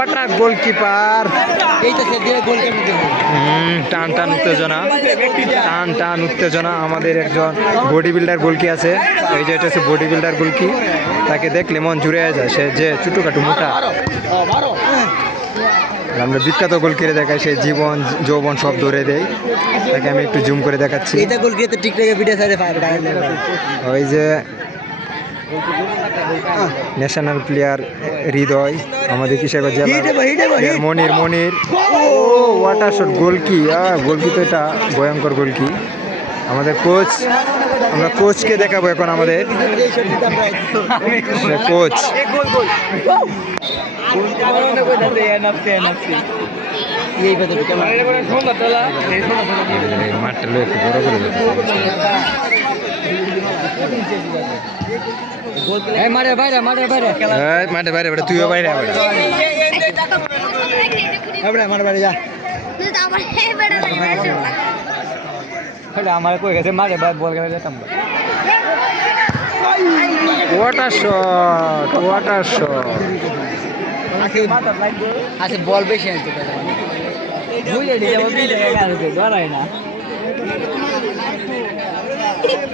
ওটা গোলকিপার টান টান উত্তেজনা আমাদের একজন বডি বিল্ডার গোলকি আছে, এই যে এটা হচ্ছে বডি বিল্ডার গোলকি, তাকে দেখলে মন জুড়ে যায়, সে যে ছোটখাটো মোটা। আমরা বিখ্যাত গোলকিরে দেখাই, সে জীবন যৌবন সব ধরে দেয়, তাকে আমি একটু জুম করে দেখাচ্ছি। ওই যে ন্যাশনাল প্লেয়ার হৃদয়, আমাদের কিশোরগঞ্জ জেলার মনির ও ওয়াটার শট গোলকি, গোলকি তো এটা ভয়ঙ্কর গোলকি। আমাদের কোচ, আমরা কোচকে দেখাবো এখন, আমাদের কোচ মাঠটা একটু বড় করে মাঠে বাইরে তুইও বাইরে মাঠে বাইরে যা আমার কই গেছে মাঠে বল গেলে যেতাম। ওয়াটার শট আচ্ছা, বল বেশি আনছে না।